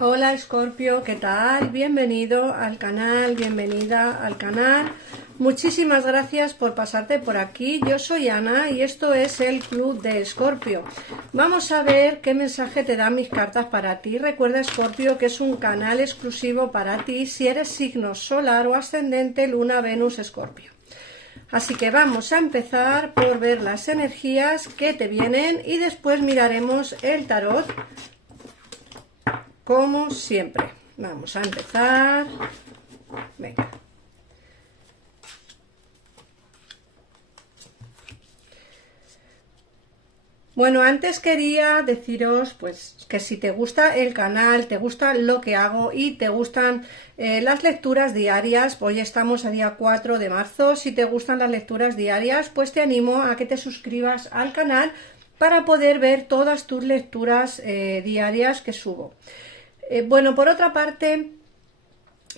Hola Escorpio, ¿qué tal? Bienvenido al canal, bienvenida al canal. Muchísimas gracias por pasarte por aquí. Yo soy Ana y esto es el Club de Escorpio. Vamos a ver qué mensaje te dan mis cartas para ti. Recuerda, Escorpio, que es un canal exclusivo para ti si eres signo solar o ascendente, Luna, Venus, Escorpio. Así que vamos a empezar por ver las energías que te vienen y después miraremos el tarot como siempre. Vamos a empezar. Venga. Bueno, antes quería deciros pues que si te gusta el canal, te gusta lo que hago y te gustan las lecturas diarias, hoy estamos a día 4 de marzo, si te gustan las lecturas diarias, pues te animo a que te suscribas al canal para poder ver todas tus lecturas diarias que subo. Bueno, por otra parte,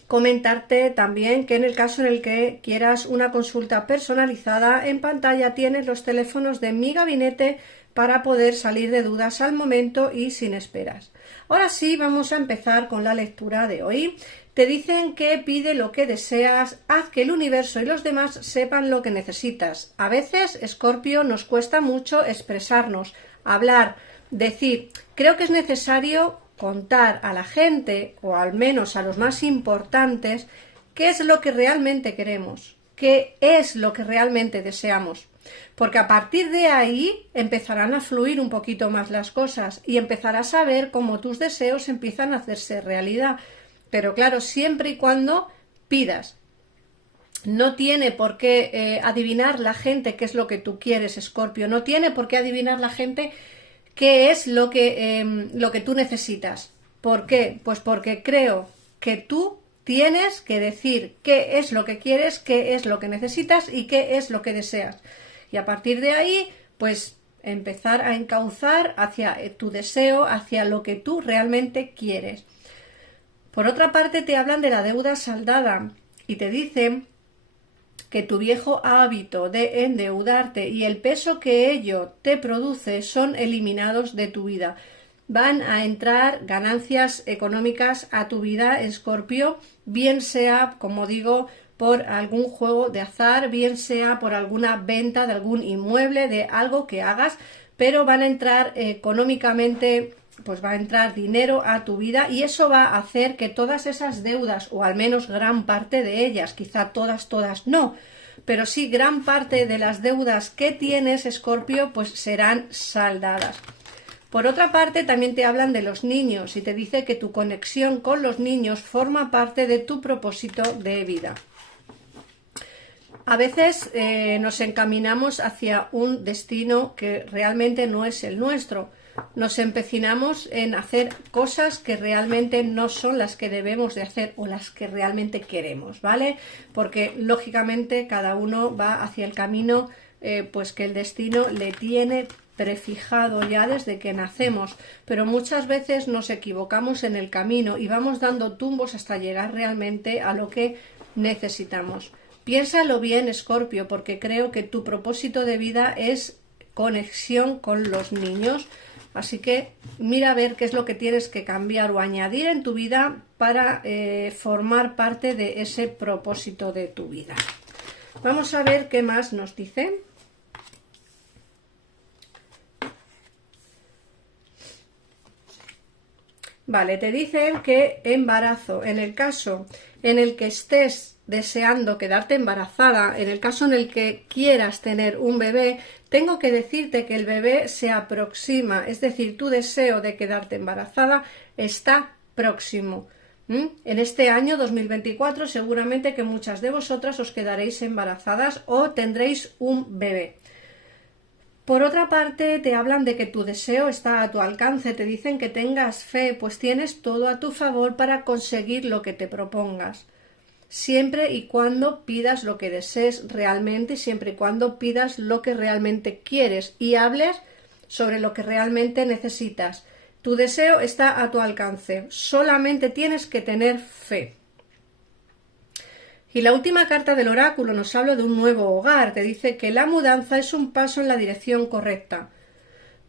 comentarte también que en el caso en el que quieras una consulta personalizada, en pantalla tienes los teléfonos de mi gabinete para poder salir de dudas al momento y sin esperas. Ahora sí, vamos a empezar con la lectura de hoy. Te dicen que pide lo que deseas, haz que el universo y los demás sepan lo que necesitas. A veces, Escorpio, nos cuesta mucho expresarnos, hablar, decir. Creo que es necesario contar a la gente, o al menos a los más importantes, qué es lo que realmente queremos, qué es lo que realmente deseamos. Porque a partir de ahí empezarán a fluir un poquito más las cosas y empezarás a ver cómo tus deseos empiezan a hacerse realidad. Pero claro, siempre y cuando pidas. No tiene por qué adivinar la gente qué es lo que tú quieres, Escorpio. No tiene por qué adivinar la gente qué es lo que tú necesitas. ¿Por qué? Pues porque creo que tú tienes que decir qué es lo que quieres, qué es lo que necesitas y qué es lo que deseas. Y a partir de ahí, pues empezar a encauzar hacia tu deseo, hacia lo que tú realmente quieres. Por otra parte, te hablan de la deuda saldada y te dicen que tu viejo hábito de endeudarte y el peso que ello te produce son eliminados de tu vida. Van a entrar ganancias económicas a tu vida, Escorpio, bien sea, como digo, por algún juego de azar, bien sea por alguna venta de algún inmueble, de algo que hagas, pero van a entrar económicamente, pues va a entrar dinero a tu vida y eso va a hacer que todas esas deudas, o al menos gran parte de ellas, quizá todas no, pero sí gran parte de las deudas que tienes, Escorpio, pues serán saldadas. Por otra parte, también te hablan de los niños y te dice que tu conexión con los niños forma parte de tu propósito de vida. A veces nos encaminamos hacia un destino que realmente no es el nuestro. Nos empecinamos en hacer cosas que realmente no son las que debemos de hacer o las que realmente queremos, ¿vale? Porque lógicamente cada uno va hacia el camino pues que el destino le tiene prefijado ya desde que nacemos, pero muchas veces nos equivocamos en el camino y vamos dando tumbos hasta llegar realmente a lo que necesitamos. Piénsalo bien, Escorpio, porque creo que tu propósito de vida es conexión con los niños. Así que mira a ver qué es lo que tienes que cambiar o añadir en tu vida para formar parte de ese propósito de tu vida. Vamos a ver qué más nos dicen. Vale, te dicen que embarazo, en el caso en el que estés deseando quedarte embarazada, en el caso en el que quieras tener un bebé, tengo que decirte que el bebé se aproxima, es decir, tu deseo de quedarte embarazada está próximo. En este año 2024 seguramente que muchas de vosotras os quedaréis embarazadas o tendréis un bebé. Por otra parte, te hablan de que tu deseo está a tu alcance, te dicen que tengas fe, pues tienes todo a tu favor para conseguir lo que te propongas. Siempre y cuando pidas lo que desees realmente, siempre y cuando pidas lo que realmente quieres y hables sobre lo que realmente necesitas. Tu deseo está a tu alcance, solamente tienes que tener fe. Y la última carta del oráculo nos habla de un nuevo hogar, te dice que la mudanza es un paso en la dirección correcta.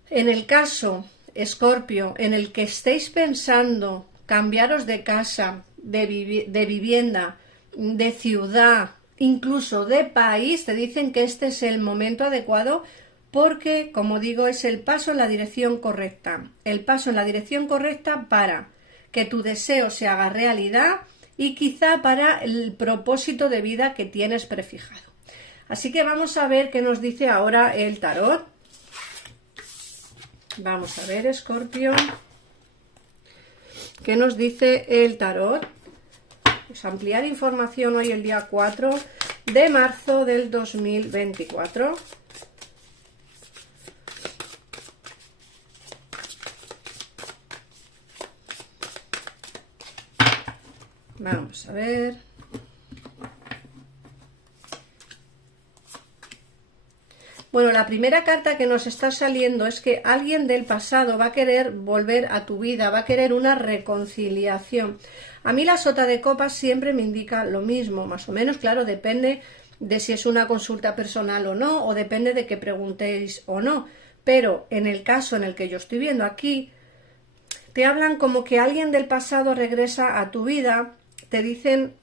En el caso, Escorpio, en el que estéis pensando cambiaros de casa, de vivienda, de ciudad, incluso de país, te dicen que este es el momento adecuado porque, como digo, es el paso en la dirección correcta. El paso en la dirección correcta para que tu deseo se haga realidad y quizá para el propósito de vida que tienes prefijado. Así que vamos a ver qué nos dice ahora el tarot. Vamos a ver, Escorpio, ¿qué nos dice el tarot? Pues ampliar información hoy el día 4 de marzo del 2024. Vamos a ver. Bueno, la primera carta que nos está saliendo es que alguien del pasado va a querer volver a tu vida, va a querer una reconciliación. A mí la sota de copas siempre me indica lo mismo, más o menos, claro, depende de si es una consulta personal o no, o depende de que preguntéis o no. Pero en el caso en el que yo estoy viendo aquí, te hablan como que alguien del pasado regresa a tu vida, te dicen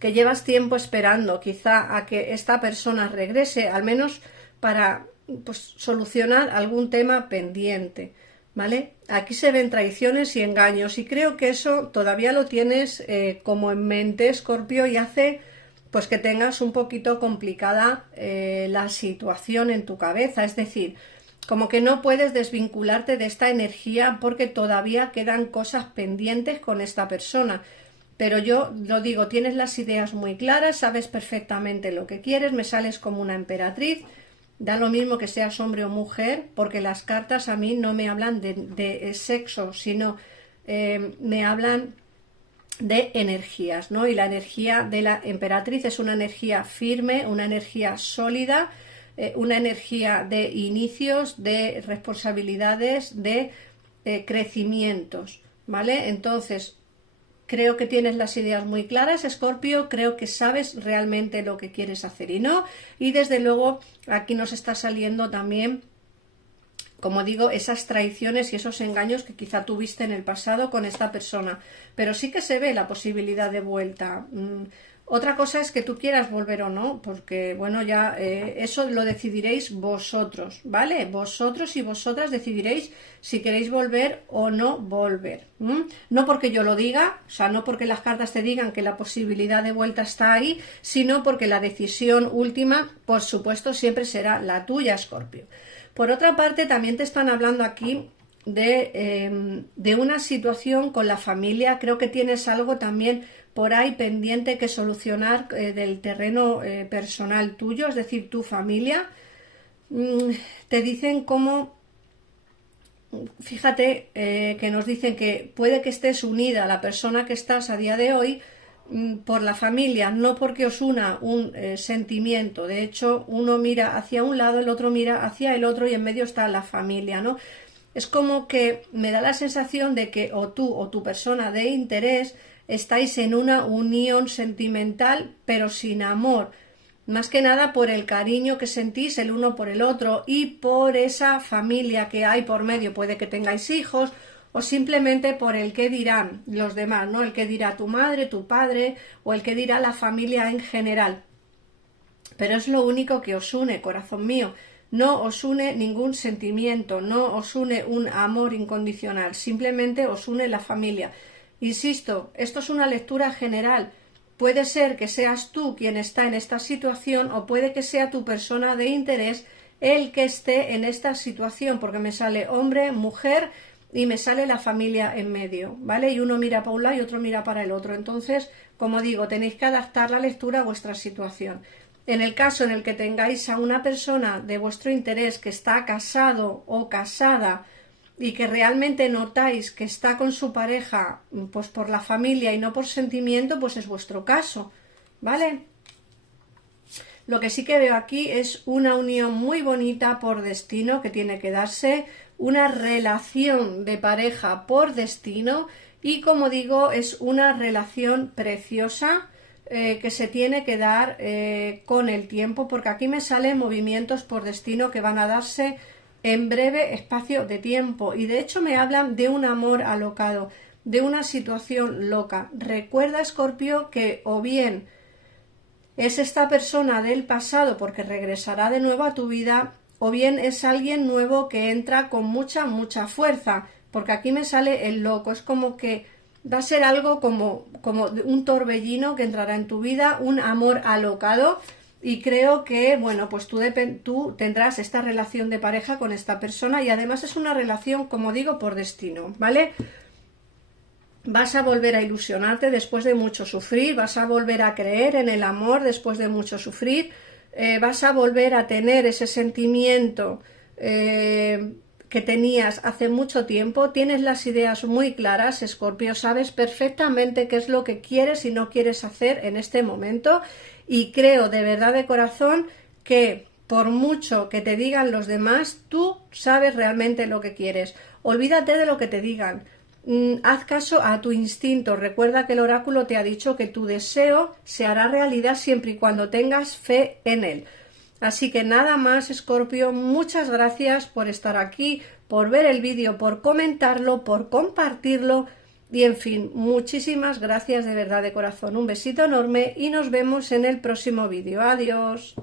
que llevas tiempo esperando quizá a que esta persona regrese, al menos para pues, solucionar algún tema pendiente, ¿vale? Aquí se ven traiciones y engaños y creo que eso todavía lo tienes como en mente, Escorpio, y hace pues que tengas un poquito complicada la situación en tu cabeza, es decir, como que no puedes desvincularte de esta energía porque todavía quedan cosas pendientes con esta persona. Pero yo lo digo, tienes las ideas muy claras, sabes perfectamente lo que quieres, me sales como una emperatriz, da lo mismo que seas hombre o mujer, porque las cartas a mí no me hablan de sexo, sino me hablan de energías, ¿no? Y la energía de la emperatriz es una energía firme, una energía sólida, una energía de inicios, de responsabilidades, de crecimientos, ¿vale? Entonces, creo que tienes las ideas muy claras, Escorpio, creo que sabes realmente lo que quieres hacer y no, y desde luego aquí nos está saliendo también, como digo, esas traiciones y esos engaños que quizá tuviste en el pasado con esta persona, pero sí que se ve la posibilidad de vuelta. Otra cosa es que tú quieras volver o no, porque bueno, ya eso lo decidiréis vosotros, ¿vale? Vosotros y vosotras decidiréis si queréis volver o no volver. No porque yo lo diga, o sea, no porque las cartas te digan que la posibilidad de vuelta está ahí, sino porque la decisión última, por supuesto, siempre será la tuya, Escorpio. Por otra parte, también te están hablando aquí de una situación con la familia. Creo que tienes algo también por ahí pendiente que solucionar del terreno personal tuyo, es decir, tu familia. Te dicen cómo, fíjate que nos dicen que puede que estés unida a la persona que estás a día de hoy por la familia, no porque os una un sentimiento. De hecho, uno mira hacia un lado, el otro mira hacia el otro y en medio está la familia, ¿no? Es como que me da la sensación de que o tú o tu persona de interés estáis en una unión sentimental pero sin amor, más que nada por el cariño que sentís el uno por el otro y por esa familia que hay por medio. Puede que tengáis hijos o simplemente por el que dirán los demás, ¿no? El que dirá tu madre, tu padre o el que dirá la familia en general. Pero es lo único que os une, corazón mío. No os une ningún sentimiento, no os une un amor incondicional, simplemente os une la familia. Insisto, esto es una lectura general. Puede ser que seas tú quien está en esta situación o puede que sea tu persona de interés el que esté en esta situación, porque me sale hombre, mujer y me sale la familia en medio, ¿vale? Y uno mira para un lado y otro mira para el otro. Entonces, como digo, tenéis que adaptar la lectura a vuestra situación. En el caso en el que tengáis a una persona de vuestro interés que está casado o casada y que realmente notáis que está con su pareja pues por la familia y no por sentimiento, pues es vuestro caso, ¿vale? Lo que sí que veo aquí es una unión muy bonita por destino que tiene que darse, una relación de pareja por destino y, como digo, es una relación preciosa que se tiene que dar con el tiempo, porque aquí me salen movimientos por destino que van a darse en breve espacio de tiempo y de hecho me hablan de un amor alocado. de una situación loca. Recuerda, Escorpio, que o bien es esta persona del pasado porque regresará de nuevo a tu vida, o bien es alguien nuevo que entra con mucha fuerza, porque aquí me sale el loco. Es como que va a ser algo como un torbellino que entrará en tu vida, un amor alocado, y creo que, bueno, pues tú tendrás esta relación de pareja con esta persona, y además es una relación, como digo, por destino, ¿vale? Vas a volver a ilusionarte después de mucho sufrir, vas a volver a creer en el amor después de mucho sufrir, vas a volver a tener ese sentimiento que tenías hace mucho tiempo. Tienes las ideas muy claras, Escorpio, sabes perfectamente qué es lo que quieres y no quieres hacer en este momento, y creo de verdad de corazón que por mucho que te digan los demás, tú sabes realmente lo que quieres. Olvídate de lo que te digan. Haz caso a tu instinto. Recuerda que el oráculo te ha dicho que tu deseo se hará realidad siempre y cuando tengas fe en él. Así que nada más, Escorpio, muchas gracias por estar aquí, por ver el vídeo, por comentarlo, por compartirlo, y en fin, muchísimas gracias de verdad de corazón. Un besito enorme y nos vemos en el próximo vídeo. Adiós.